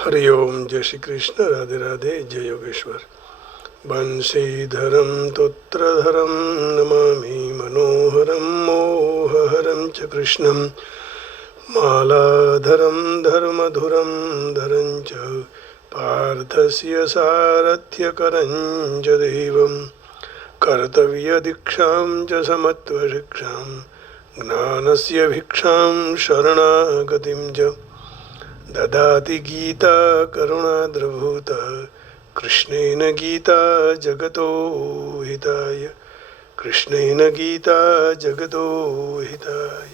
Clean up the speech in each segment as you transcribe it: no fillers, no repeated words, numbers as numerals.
हरि ओम, जय श्री कृष्ण, राधे राधे, जय योगेश्वर। बंशीधरं तोत्रधरं नमामि मनोहरं मोहहरं च कृष्णं मालाधरं धर्मधुरं धरं च पार्थस्य सारथ्यकरं च देवं कर्तव्यदीक्षां च समत्वशिक्षां ज्ञानस्य भिक्षां शरणागतिं च ददाति गीता करुणाद्रभूता कृष्णेन गीता जगतो हिताय, कृष्णेन गीता जगतो हिताय।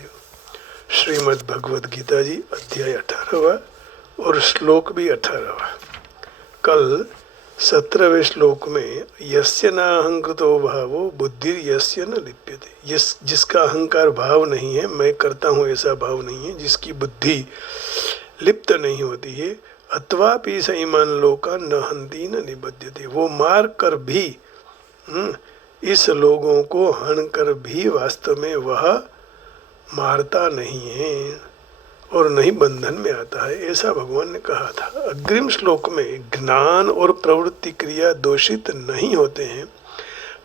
श्रीमद् भगवद गीता जी अध्याय 18वां और श्लोक भी 18वां। कल 17वें श्लोक में यस्य न अहंकृतो भावो बुद्धि यस्य न लिप्यते, जिसका अहंकार भाव नहीं है, मैं करता हूँ ऐसा भाव नहीं है, जिसकी बुद्धि लिप्त नहीं होती है, अथवापि सईमान लोका न हंती न निबध्यते, वो मार कर भी इस लोगों को हन कर भी वास्तव में वह मारता नहीं है और नहीं बंधन में आता है, ऐसा भगवान ने कहा था। अग्रिम श्लोक में ज्ञान और प्रवृत्ति क्रिया दोषित नहीं होते हैं,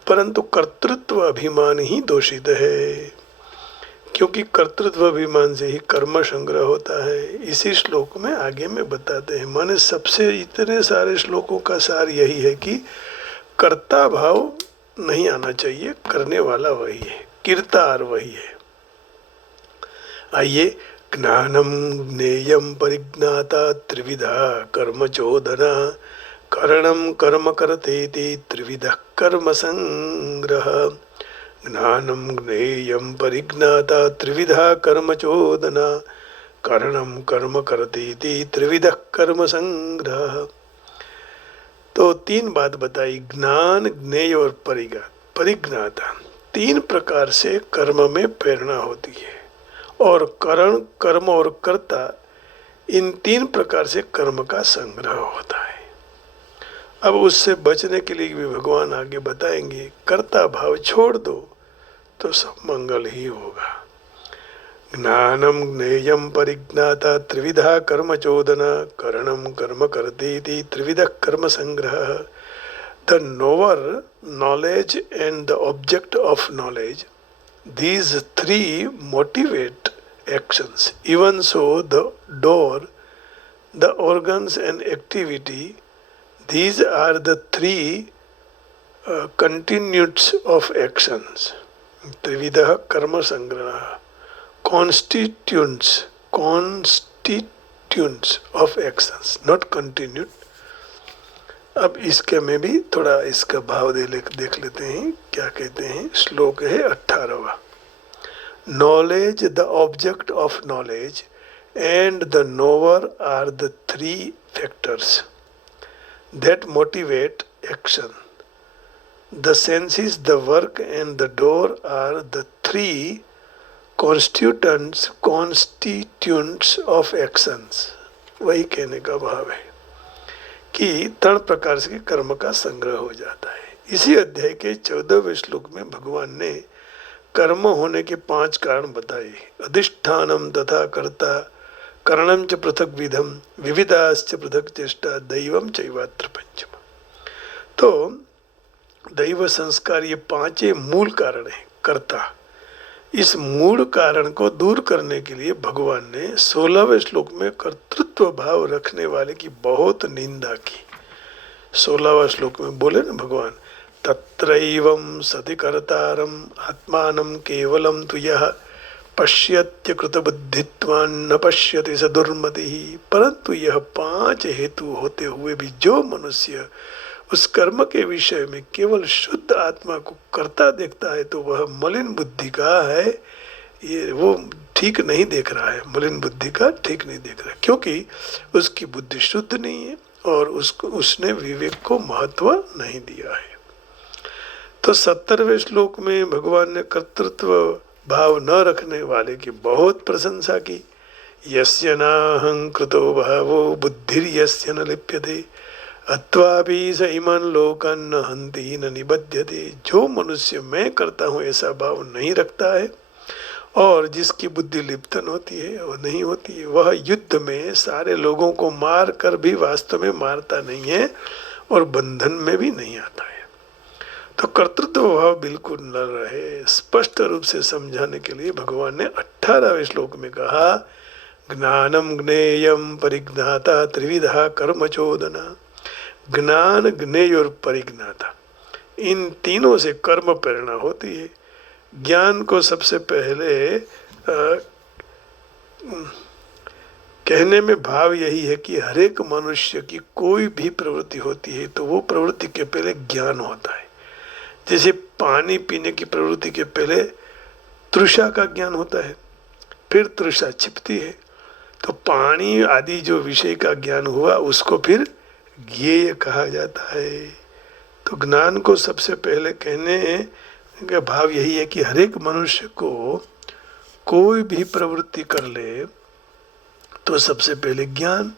परंतु कर्तृत्व अभिमान ही दोषित है, क्योंकि कर्तृत्व अभिमान से ही कर्म संग्रह होता है। इसी श्लोक में आगे में बताते हैं। माने सबसे इतने सारे श्लोकों का सार यही है कि कर्ता भाव नहीं आना चाहिए, करने वाला वही है, कीर्तार वही है। आइए, ज्ञानम ज्ञेयम परिज्ञाता त्रिविधा कर्म चोदना करणम कर्म करतेति त्रिविधा कर्म संग्रह। ज्ञानम ज्ञेयम परिज्ञाता त्रिविधा कर्म चोदना करणम कर्म करतेति त्रिविधा कर्म संग्रह। तो तीन बात बताई, ज्ञान, ज्ञेय और परिज्ञाता। तीन प्रकार से कर्म में प्रेरणा होती है, और करण, कर्म और कर्ता, इन तीन प्रकार से कर्म का संग्रह होता है। अब उससे बचने के लिए भी भगवान आगे बताएंगे, कर्ता भाव छोड़ दो तो सब मंगल ही होगा। ज्ञानम ज्ञेयम परिज्ञाता त्रिविधा कर्म चोदना करणम कर्म करतेति त्रिविधा कर्म संग्रह। The nowhere, knowledge and the object of knowledge, these three motivate actions. Even so, the door, the organs and activity, these are the three continuants of actions. Trividah karma sangrah, constituents of actions, not continued. अब इसके में भी थोड़ा इसका भाव देख लेते हैं, क्या कहते हैं। श्लोक है 18वां। Knowledge, the object of knowledge and the knower are the three factors that motivate action. The senses, the work and the doer are the three constituents of actions. वही कहने का भाव है कि 3 प्रकार से कर्म का संग्रह हो जाता है। इसी अध्याय के 14वें श्लोक में भगवान ने कर्म होने के 5 कारण बताए। अधिष्ठानम तथा कर्ता, करणम च पृथक विधम, विविधाश्च पृथक चेष्टा, दैवम चैवात्र पंचम। तो दैव संस्कार, ये 5 मूल कारण है कर्ता। इस मूल कारण को दूर करने के लिए भगवान ने 16वें श्लोक में कर्तृत्व भाव रखने वाले की बहुत निंदा की। 16वां श्लोक में बोले ना भगवान, तत्रैवं सति कर्तारम आत्मानं केवलं तु यः पश्यत्य कृतबुद्धित्वान् न पश्यति स दुर्मतिः। परंतु यह 5 हेतु होते हुए भी जो मनुष्य उस कर्म के विषय में केवल शुद्ध आत्मा को करता देखता है, तो वह मलिन बुद्धि का है, ये वो ठीक नहीं देख रहा है, मलिन बुद्धि का ठीक नहीं देख रहा है, क्योंकि उसकी बुद्धि शुद्ध नहीं है और उसने विवेक को महत्व नहीं दिया है। तो 70वें श्लोक में भगवान ने कर्तृत्व भाव न रखने वाले की बहुत प्रशंसा की। यस्य नाहंकृतो भावो बुद्धिर्यस्य न लिप्यते अत्वापि स इमान् लोकान् न हन्ति न निबध्यते। जो मनुष्य मैं करता हूँ ऐसा भाव नहीं रखता है और जिसकी बुद्धि लिप्तन होती है और नहीं होती है, वह युद्ध में सारे लोगों को मार कर भी वास्तव में मारता नहीं है और बंधन में भी नहीं आता है। तो कर्तृत्व भाव बिल्कुल न रहे, स्पष्ट रूप से समझाने के लिए भगवान ने 18वें श्लोक में कहा, ज्ञानम ज्ञेयम परिज्ञाता त्रिविधा कर्म चोदना। ज्ञान, ज्ञेय और परिज्ञाता, इन तीनों से कर्म प्रेरणा होती है। ज्ञान को सबसे पहले कहने में भाव यही है कि हर एक मनुष्य की कोई भी प्रवृत्ति होती है तो वो प्रवृत्ति के पहले ज्ञान होता है। जैसे पानी पीने की प्रवृत्ति के पहले तृषा का ज्ञान होता है, फिर तृषा छिपती है, तो पानी आदि जो विषय का ज्ञान हुआ उसको फिर ज्ञेय कहा जाता है। तो ज्ञान को सबसे पहले कहने का भाव यही है कि हर एक मनुष्य को कोई भी प्रवृत्ति कर ले तो सबसे पहले ज्ञान,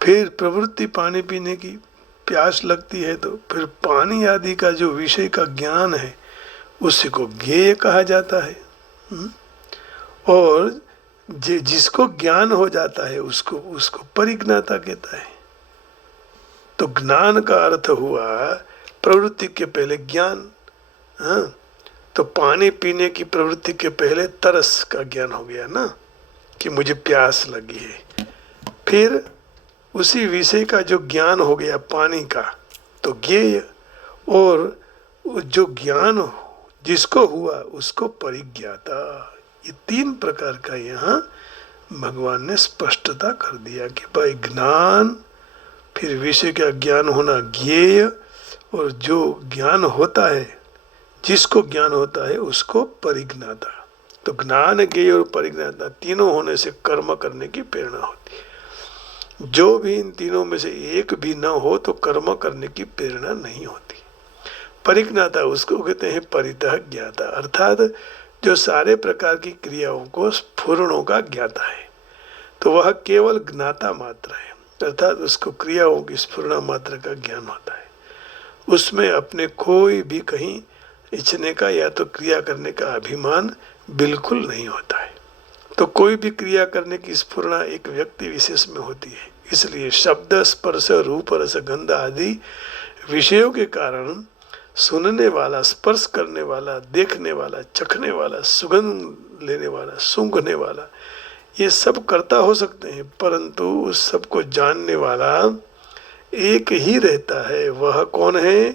फिर प्रवृत्ति पानी पीने की, प्यास लगती है तो फिर पानी आदि का जो विषय का ज्ञान है उसी को ज्ञेय कहा जाता है। और जिसको ज्ञान हो जाता है उसको परिज्ञाता कहता है। तो ज्ञान का अर्थ हुआ प्रवृत्ति के पहले ज्ञान। तो पानी पीने की प्रवृत्ति के पहले तरस का ज्ञान हो गया ना, कि मुझे प्यास लगी है। फिर उसी विषय का जो ज्ञान हो गया पानी का, तो ज्ञेय। और जो ज्ञान जिसको हुआ उसको परिज्ञाता। ये 3 प्रकार का यहाँ भगवान ने स्पष्टता कर दिया कि भाई ज्ञान, फिर विषय का ज्ञान होना ज्ञेय, और जो ज्ञान होता है, जिसको ज्ञान होता है उसको परिज्ञाता। तो ज्ञान, ज्ञेय और परिज्ञाता तीनों होने से कर्म करने की प्रेरणा होती है। जो भी इन तीनों में से एक भी न हो तो कर्म करने की प्रेरणा नहीं होती। परिज्ञाता उसको कहते हैं परितः ज्ञाता, अर्थात जो सारे प्रकार की क्रियाओं को स्फुरणों का ज्ञाता है। तो वह केवल ज्ञाता मात्र है, अर्थात उसको क्रियाओं की स्फुरणा मात्र का ज्ञान होता है। उसमें अपने कोई भी कहीं इच्छने का या तो क्रिया करने का अभिमान बिल्कुल नहीं होता है। तो कोई भी क्रिया करने की स्फुरणा एक व्यक्ति विशेष में होती है। इसलिए शब्द, स्पर्श, रूप, रस, गंध आदि विषयों के कारण सुनने वाला, स्पर्श करने वाला, देखने वाला, चखने वाला, सुगंध लेने वाला, सूंघने वाला, ये सब कर्ता हो सकते हैं, परंतु उस सब को जानने वाला एक ही रहता है। वह कौन है?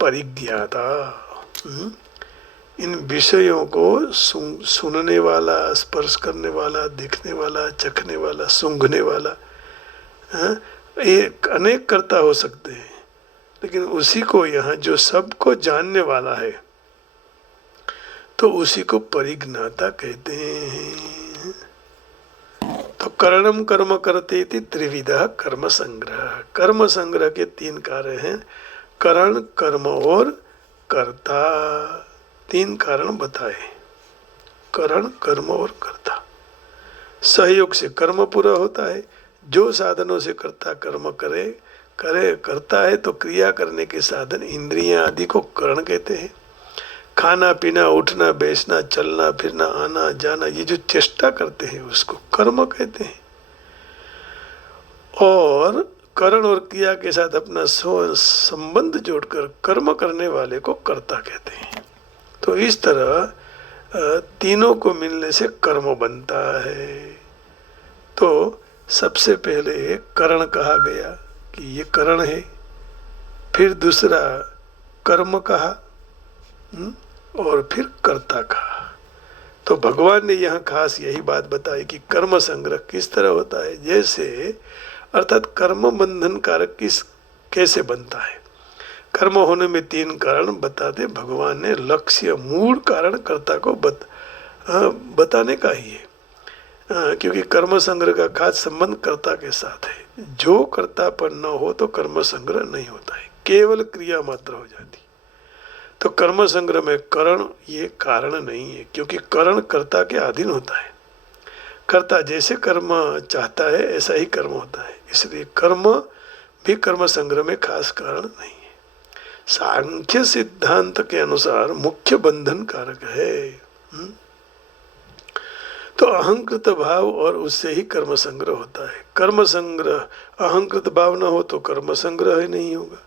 परिज्ञाता। इन विषयों को सुनने वाला, स्पर्श करने वाला, देखने वाला, चखने वाला, सूंघने वाला, एक अनेक कर्ता हो सकते हैं, लेकिन उसी को यहाँ जो सबको जानने वाला है तो उसी को परिज्ञाता कहते हैं। तो करणम कर्म करते थी त्रिविधा कर्म संग्रह। कर्म संग्रह के 3 कार्य हैं, करण, कर्म और कर्ता। 3 कारण बताए, करण, कर्म और कर्ता। सहयोग से कर्म पूरा होता है। जो साधनों से कर्ता कर्म करता है तो क्रिया करने के साधन इंद्रियां आदि को करण कहते हैं। खाना पीना, उठना बैठना, चलना फिरना, आना जाना, ये जो चेष्टा करते हैं उसको कर्म कहते हैं। और करण और क्रिया के साथ अपना संबंध जोड़कर कर्म करने वाले को कर्ता कहते हैं। तो इस तरह तीनों को मिलने से कर्म बनता है। तो सबसे पहले करण कहा गया कि ये करण है, फिर दूसरा कर्म कहा, और फिर कर्ता कहा। तो भगवान ने यहाँ खास यही बात बताई कि कर्म संग्रह किस तरह होता है, जैसे अर्थात कर्म बंधन कारक कैसे बनता है। कर्म होने में 3 कारण बताते भगवान ने। लक्ष्य, मूल कारण कर्ता को बताने का ही है, क्योंकि कर्म संग्रह का खास संबंध कर्ता के साथ है। जो कर्तापन न हो तो कर्म संग्रह नहीं होता है, केवल क्रिया मात्र हो जाती। तो कर्म संग्रह में करण ये कारण नहीं है, क्योंकि करण कर्ता के अधीन होता है। कर्ता जैसे कर्म चाहता है ऐसा ही कर्म होता है, इसलिए कर्म भी कर्म संग्रह में खास कारण नहीं है। सांख्य सिद्धांत के अनुसार मुख्य बंधन कारक है। तो अहंकृत भाव और उससे ही कर्म संग्रह होता है। कर्म संग्रह, अहंकृत भाव न हो तो कर्म संग्रह ही नहीं होगा।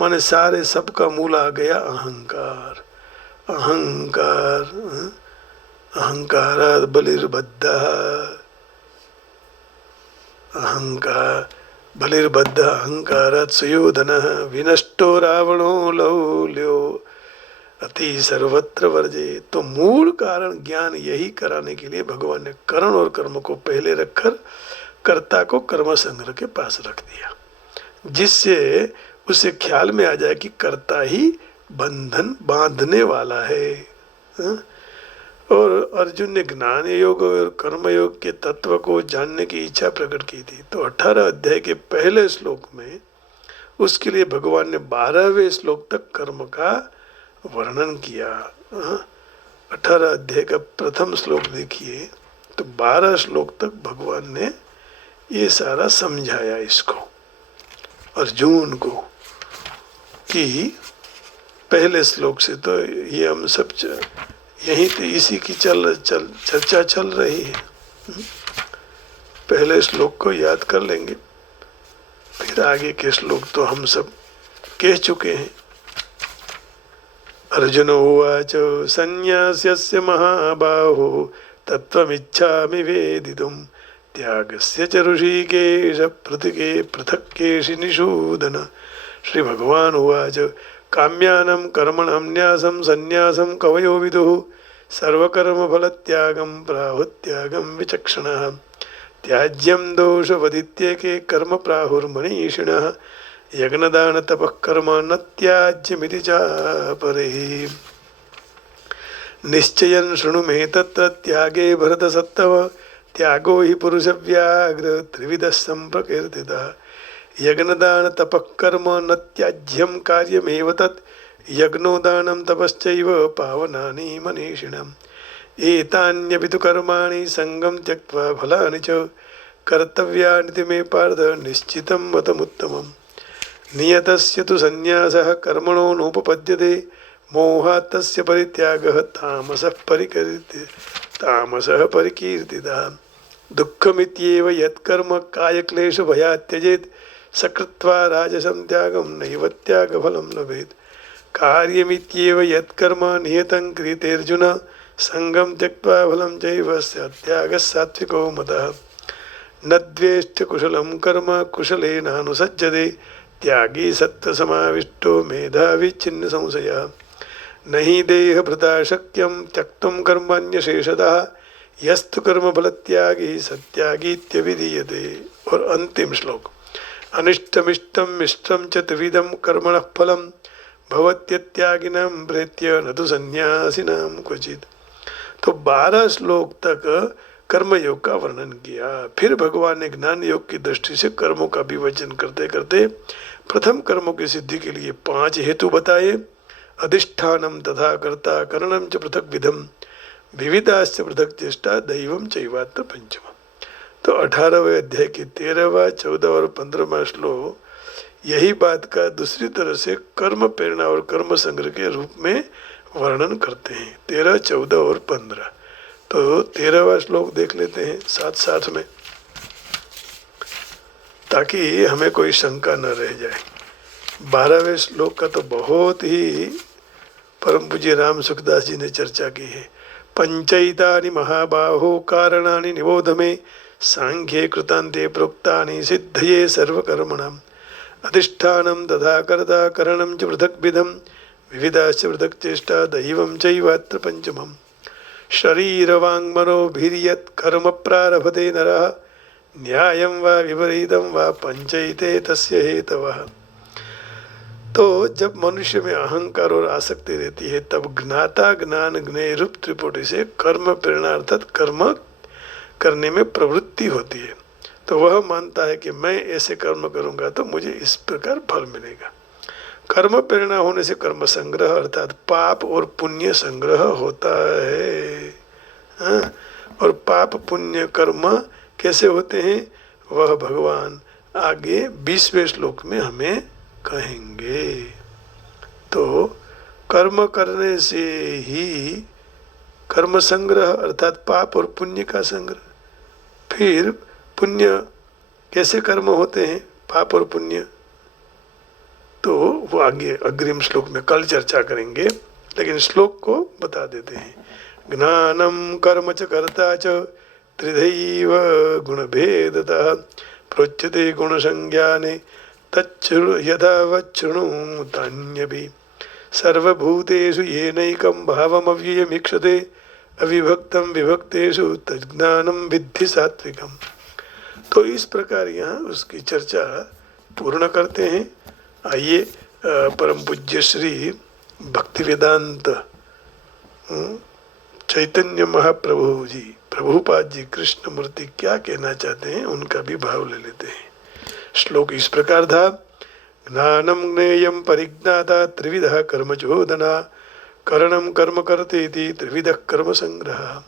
माने सारे सबका मूल आ गया अहंकार। अहंकार, अहंकारात् बलिर्बद्धः, अहंकार बलिर्बद्ध अहंकारात् सुयोधनः, विनष्टो रावणो लौल्यो अति सर्वत्र वर्जे। तो मूल कारण ज्ञान यही कराने के लिए भगवान ने करण और कर्म को पहले रखकर कर्ता को कर्म संग्रह के पास रख दिया, जिससे उसे ख्याल में आ जाए कि कर्ता ही बंधन बांधने वाला है। और अर्जुन ने ज्ञान योग और कर्म योग के तत्व को जानने की इच्छा प्रकट की थी। तो 18 अध्याय के पहले श्लोक में उसके लिए भगवान ने 12वें श्लोक तक कर्म का वर्णन किया। 18 अध्याय का प्रथम श्लोक देखिए, तो 12 श्लोक तक भगवान ने ये सारा समझाया इसको अर्जुन को, कि पहले श्लोक से तो ये हम सब यही तो इसी की चर्चा चल रही है। पहले श्लोक को याद कर लेंगे, फिर आगे के श्लोक तो हम सब कह चुके हैं। अर्जुन उवाच संन्यास्यस्य महाबाहो तत्त्वमिच्छामि वेदितुं, त्यागस्य च ऋषिकेश पृथक्केशि निषूदन। श्री भगवान उवाच काम्यानं कर्मणां न्यासं संन्यासं कवयो विदुः, सर्वकर्मफलत्यागं प्राहुत्यागं विचक्षणः। त्याज्यं दोषवदित्येके कर्म प्राहुर्मनीषिणः, यज्ञदान तपः कर्म न त्याज्यमिति चापरे। निश्चयं शृणु मे तत्र त्यागे भरतसत्तम, त्यागो हि पुरुषव्याघ्र त्रिविधः सम्प्रकीर्तितः। यज्ञदान तपः कर्म न त्याज्यं कार्यमेव तत्, यज्ञो दानं तपश्चैव पावनानि मनीषिणाम्। एतान्यपि तु कर्माणि संगं त्यक्त्वा फलानि च, कर्तव्यानिति मे पार्थ निश्चितं मतमुत्तमम्। नियतस्य तु संन्यासः कर्मणो नोपपद्यते, मोहात् तस्य परित्यागः तामसः परिकीर्तितः। दुःखमित्येव यत्कर्म कायक्लेशभयात् त्यजेत्, सकृत्वा राजसं त्यागं नैव त्यागफलं लभेत्। कार्यमित्येव यत्कर्म नियतं क्रियतेऽर्जुन, संगं त्यक्त्वा फलं चैव स्यात् त्यागः सात्विको मतः। न द्वेष्टि कुशलं कर्म कुशलेनानुसज्जते, त्यागी सत्त्वसमाविष्टो मेधावी छिन्न संशयः। नहि देहभृता शक्यं त्यक्तुं कर्मण्यशेषतः, यस्तु कर्मफलत्यागी सत्यागीत्यभिधीयते। और अंतिम श्लोक, अनिष्टमिष्टं मिष्टं च त्रिविधं कर्मणः फलं, भवत्यत्यागिनां प्रेत्य न तु सन्यासिनां क्वचित्। तो 12 श्लोक तक कर्मयोग का वर्णन किया। फिर भगवान ने ज्ञान योग की दृष्टि से कर्मों का विवेचन करते करते प्रथम कर्मों की सिद्धि के लिए 5 हेतु बताए। अधिष्ठानम तथा कर्ता करणम च पृथक विधम, विविधाश्च पृथक चेष्टा दैवम चैवात्र पंचम। तो 18वें अध्याय के 13वां, 14 और 15वां श्लोक यही बात का दूसरी तरह से कर्म प्रेरणा और कर्म संग्रह के रूप में वर्णन करते हैं। 13, 14 और 15। तो 13वां श्लोक देख लेते हैं साथ साथ में, ताकि हमें कोई शंका न रह जाए। 12वें श्लोक का तो बहुत ही परम पूज्य राम सुखदास जी ने चर्चा की है। पंचैतानि महाबाहो कारणानि निबोध मे, सांख्ये कृतान्ते प्रोक्तानि सिद्धये सर्वकर्मणाम्। अधिष्ठानं तथा कर्ता करणं च पृथक् विधं, विविधाश्च पृथक् चेष्टा दैवं चैवात्र पंचमम्। शरीरवाङ्मनोभिर्यत् कर्म प्रारभते नरः, न्यायं वा विपरीतं वा पंचैते तस्य हेतवः। तो जब मनुष्य में अहंकार और आसक्ति रहती है, तब ज्ञाता ज्ञान ज्ञेय रूप त्रिपुटी से कर्म प्रेरणा अर्थात कर्म करने में प्रवृत्ति होती है। तो वह मानता है कि मैं ऐसे कर्म करूंगा तो मुझे इस प्रकार फल मिलेगा। कर्म प्रेरणा होने से कर्म संग्रह अर्थात पाप और पुण्य संग्रह होता है। और पाप पुण्य कर्म कैसे होते हैं वह भगवान आगे 20वें श्लोक में हमें कहेंगे। तो कर्म करने से ही कर्म संग्रह अर्थात पाप और पुण्य का संग्रह। फिर पुण्य कैसे कर्म होते हैं, पाप और पुण्य, तो वो आगे अग्रिम श्लोक में कल चर्चा करेंगे, लेकिन श्लोक को बता देते हैं। ज्ञानम कर्म च कर्ता च त्रिधैव गुणभेदतः प्रोच्यते गुणसंज्ञाने तच्छृणु यथा वच्छृणु तान्यपि सर्वभूतेषु येनैकं भावमव्ययमीक्षते अविभक्तं विभक्तेषु तज्ज्ञानं विद्धि सात्विकम्। तो इस प्रकार यहाँ उसकी चर्चा पूर्ण करते हैं। आइए परम पूज्य श्री भक्तिवेदांत चैतन्य महाप्रभु जी, प्रभुपाद जी, कृष्ण मूर्ति क्या कहना चाहते हैं उनका भी भाव ले लेते हैं। श्लोक इस प्रकार था। ज्ञानम ज्ञेयम परिज्ञाता त्रिविधः कर्म चोदना करणम कर्म करते त्रिविध कर्म संग्रह।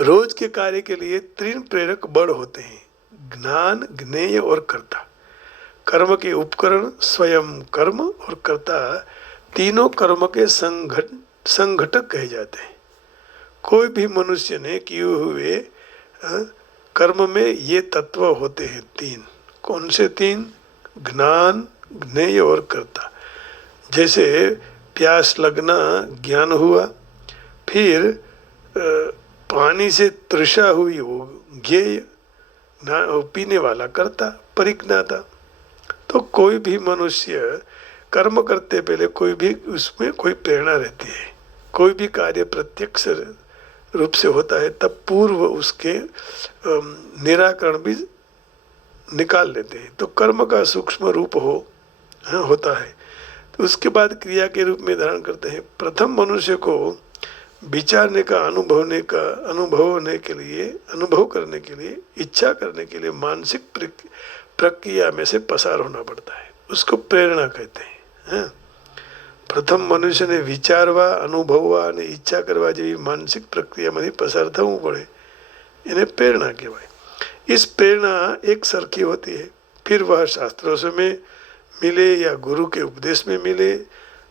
रोज के कार्य के लिए तीन प्रेरक बल होते हैं, ज्ञान, ज्ञेय और कर्ता। कर्म के उपकरण स्वयं कर्म और कर्ता तीनों कर्म के संघटक कहे जाते हैं। कोई भी मनुष्य ने किए हुए कर्म में ये तत्व होते हैं तीन। कौन से तीन? ज्ञान, ज्ञेय और कर्ता। जैसे प्यास लगना ज्ञान हुआ, फिर पानी से तृषा हुई वो ज्ञेय, पीने वाला कर्ता, परिज्ञाता। तो कोई भी मनुष्य कर्म करते पहले कोई भी उसमें कोई प्रेरणा रहती है। कोई भी कार्य प्रत्यक्ष रूप से होता है तब पूर्व उसके निराकरण भी निकाल लेते हैं। तो कर्म का सूक्ष्म रूप होता है, तो उसके बाद क्रिया के रूप में धारण करते हैं। प्रथम मनुष्य को विचारने का, अनुभव करने के लिए, इच्छा करने के लिए मानसिक प्रक्रिया में से पसार होना पड़ता है। उसको प्रेरणा कहते हैं। प्रथम मनुष्य ने विचारवा, अनुभववा અને ઈચ્છા કરવા જેવી માનસિક પ્રક્રિયામાંથી પસાર થવું પડે, એને પ્રેરણા કહેવાય। इस प्रेरणा एक सरखी होती है, फिर वह शास्त्रों से में मिले या गुरु के उपदेश में मिले।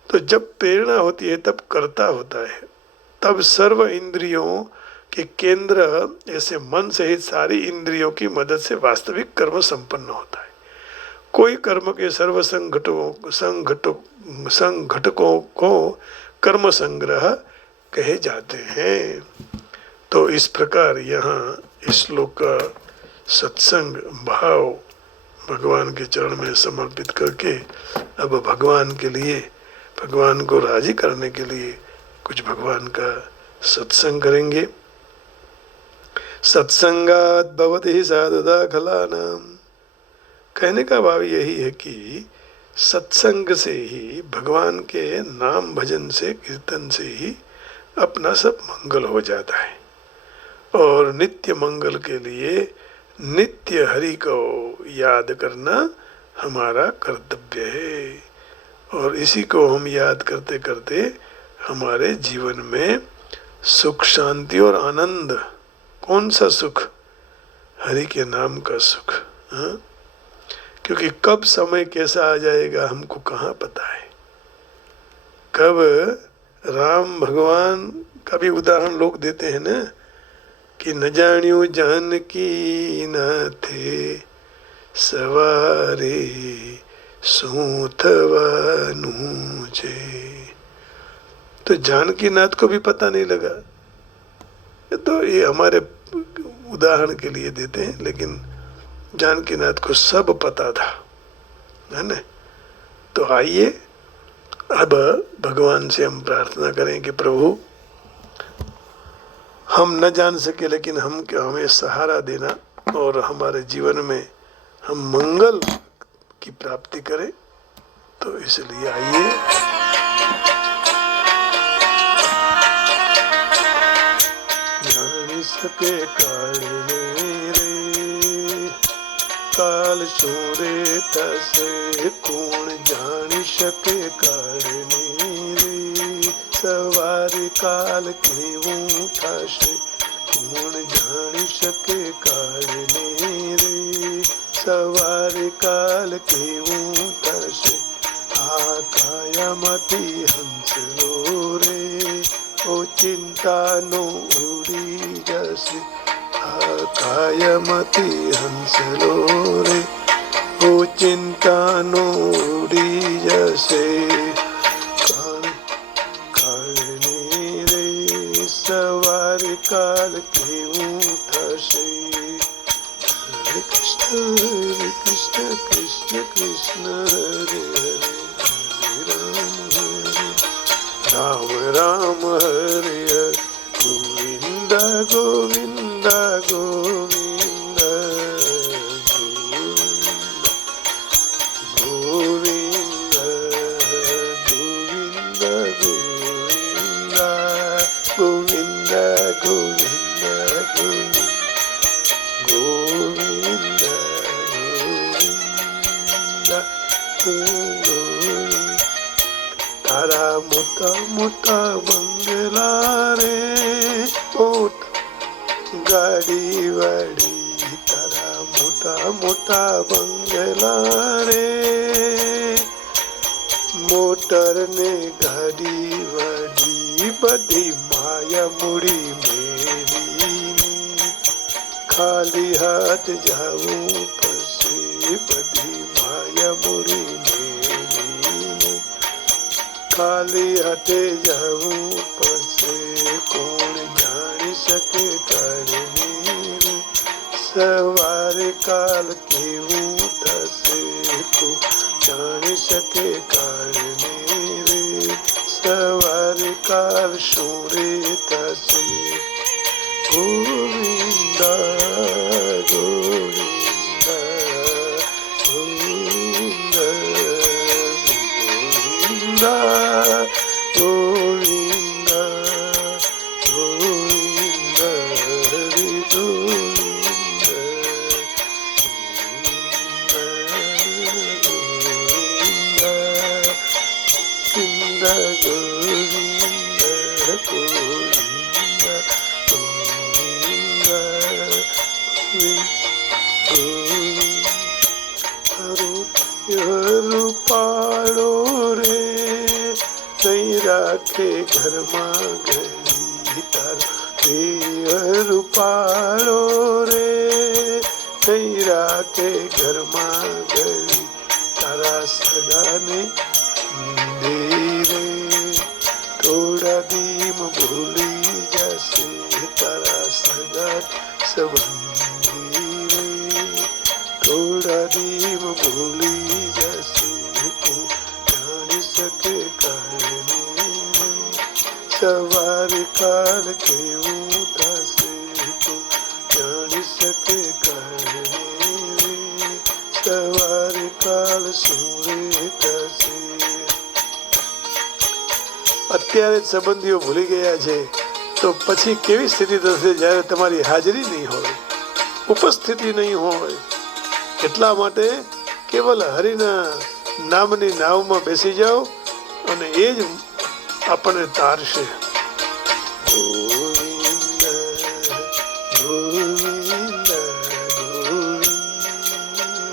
तो जब प्रेरणा होती है तब कर्ता होता है। तब सर्व इंद्रियों के केंद्र ऐसे मन सहित सारी इंद्रियों की मदद से वास्तविक कर्म संपन्न होता है। कोई कर्म के सर्व संघटकों को कर्म संग्रह कहे जाते हैं। तो इस प्रकार यहाँ इस श्लोक का सत्संग भाव भगवान के चरण में समर्पित करके अब भगवान के लिए, भगवान को राजी करने के लिए कुछ भगवान का सत्संग करेंगे। सत्संगात भवति साधुता खलानाम। कहने का भाव यही है कि सत्संग से ही, भगवान के नाम भजन से, कीर्तन से ही अपना सब मंगल हो जाता है। और नित्य मंगल के लिए नित्य हरि को याद करना हमारा कर्तव्य है। और इसी को हम याद करते करते हमारे जीवन में सुख, शांति और आनंद। कौन सा सुख? हरि के नाम का सुख। क्योंकि कब समय कैसा आ जाएगा हमको कहाँ पता है। कब राम भगवान का भी उदाहरण लोग देते हैं ना, कि न जान्यू जानकी नाथे सवारे सूथवानु छे। तो जानकी नाथ को भी पता नहीं लगा। तो ये हमारे उदाहरण के लिए देते हैं, लेकिन जानकी नाथ को सब पता था, है ना। तो आइए अब भगवान से हम प्रार्थना करें कि प्रभु, हम न जान सके लेकिन हमें सहारा देना और हमारे जीवन में हम मंगल की प्राप्ति करें। तो इसलिए आइए जान सके काल मेरे काल शोरे तसे कौन जान सके काल मेरे सवारे काल केवूं थशे कौन जान सके काल मेरे सवारे काल केवूं थशे आ कायामती हंस लो रे ઓ ચિંતાનું ઉડી જશે આ કાયમતી હંસલો રે, ઓ ચિંતાનું ઉડી જશે કાળની રે, સવારે કાલ કેવું થશે. હરે કૃષ્ણ કૃષ્ણ કૃષ્ણ હરે હરે, રામ રામ હરે હરે, ગોવિંદ ગોવિંદ ગોવિંદ ગોવિંદ ગોવિંદ ગોવિંદ ગોવિંદ ગોવિંદ ગોવિંદ. તારા મોટા મોટા બંગલા રે, ગાડી વાડી, તારા મોટા મોટા બંગલા રે, મોટર ને ગાડી વાડી, બધી માયા મૂડી મેળવીને ખાલી હાથ જાવું પડશે, બધી માયા મૂડી મેળવીને ખાલી હાથે જવું પડશે. કોણ જાણી શકે કાળની, સવારે કાલ કેવું થશે, તું જાણી શકે કાળની રે, સવારે કાલ શું રે થશે. ગોવિંદ ગોવિંદ ગોવિંદ ગોવિંદ ગોવિંદ હરિ ગોવિંદ ગોવિંદ રૂપાળો રે, નહીં રાખે ઘરમાં ગળી, તારો રૂપાળો રે, નહીં રાખે ઘરમાં ગળી, તારા સગાને રે થોડા દીમ ભૂલી જશે, તારા સગા સંબંધી રે થોડા દીમ ભૂલી જશે, તું જાણી શકે કાળને, સવારે કાલ કેવું થશે, તું જાણી શકે કાળને, સવારે કાલ શું રે થશે. અત્યારે સંબંધીઓ ભૂલી ગયા છે તો પછી કેવી સ્થિતિ થશે જ્યારે તમારી હાજરી નહીં હોય, ઉપસ્થિતિ નહીં હોય. એટલા માટે કેવલ હરિના નામની નાવમાં બેસી જાઓ અને એ જ આપણને તારશે. ગોવિંદ ગોવિંદ ગોવિંદ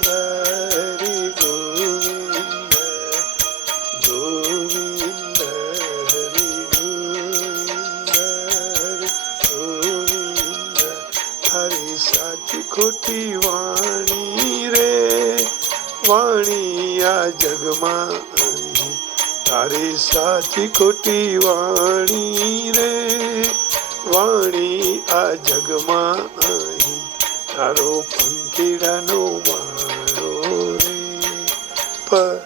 હરિ ગોવિંદ ગોવિંદ હરિ ગોવિંદ ગોવિંદ. તારી સાચી ખોટી વાણી રે, વાણી આ જગમાં અહીં, તારી સાચી ખોટી વાણી રે, વાણી આ જગમાં અહીં, તારો પંખીડાનો માળો રે પર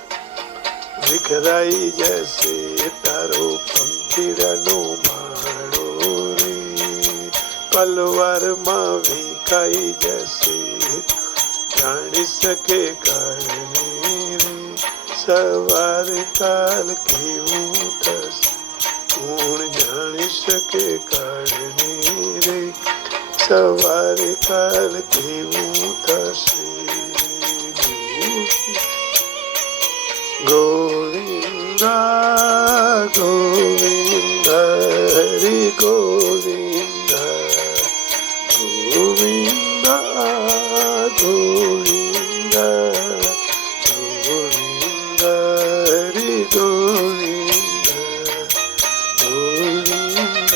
વિખરાઈ જશે, તારો પંખીડાનો માળો રે પલવારમાં વિખાઈ જશે, જાણી શકે કાળને રે, સવારે કાલ કેવું થશે, કોણ જાણી શકે કાળને રે, સવારે કાલ કેવું થશે. ગોવિંદ ગોવિંદ હરિ ગોવિંદ ગોવિંદ ગોવિંદ ગોવિંદ હરિ ગોવિંદ ગોવિંદ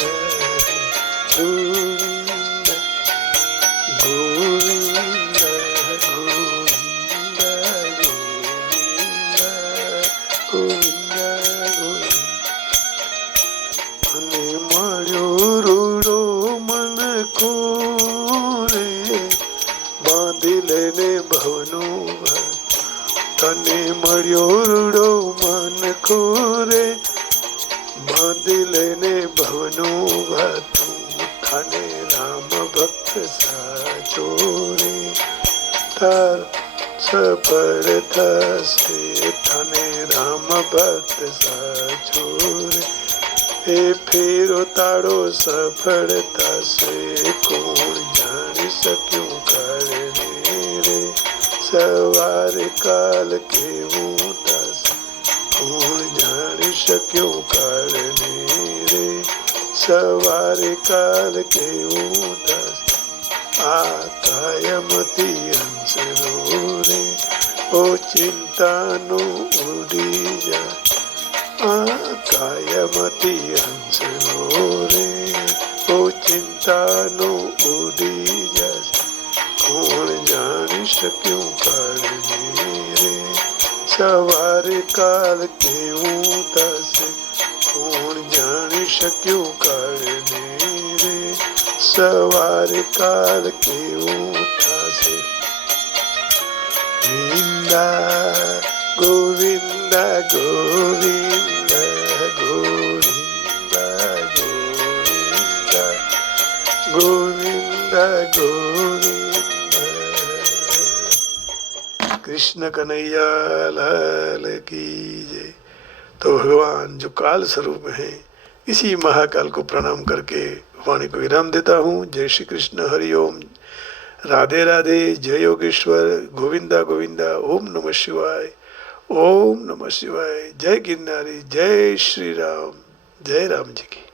બાંધી લેને ભવનું ભાતું, તને મળ્યો રૂડો મન ખોરે, બાંધી લેને ભવનું ભાતું, તને રામ ભક્ત સાચો રે, તાર સફળ થશે, તને રામ ભક્ત સાચો રે, એ ફેરો તારો સફળ થશે, કોણ જાણી શક્યું કારણે રે, સવારે કાલ કેવું થશે, કોણ જાણી શક્યું કારણે રે, સવારે કાલ કેવું થશે, આ કાયમથી હંસનો રે, ઓ ચિંતાનું ઉડી જાય, આ કાયમથી હંસનો રે, ઓ ચિંતાનું ઉડી જશે, કોણ જાણી શક્યું કારણે રે, સવારે કાલ કેવું થશે, કોણ જાણી શક્યું કારણે રે, સવારે કાલ કેવું થશે. ગોવિંદા ગોવિંદા ગોવિંદા ગોવિંદા ગોવિંદા ગોવિંદા ગોવિંદા. कृष्ण कन्हैया लाल की जय. तो भगवान जो काल स्वरूप हैं, इसी महाकाल को प्रणाम करके वाणी को विराम देता हूँ. जय श्री कृष्ण, हरिओम, राधे राधे, जय योगेश्वर, गोविंदा गोविंदा, ओम नमः शिवाय, ओम नमः शिवाय. जय गिरनारी, जय श्री राम, जय राम जी की.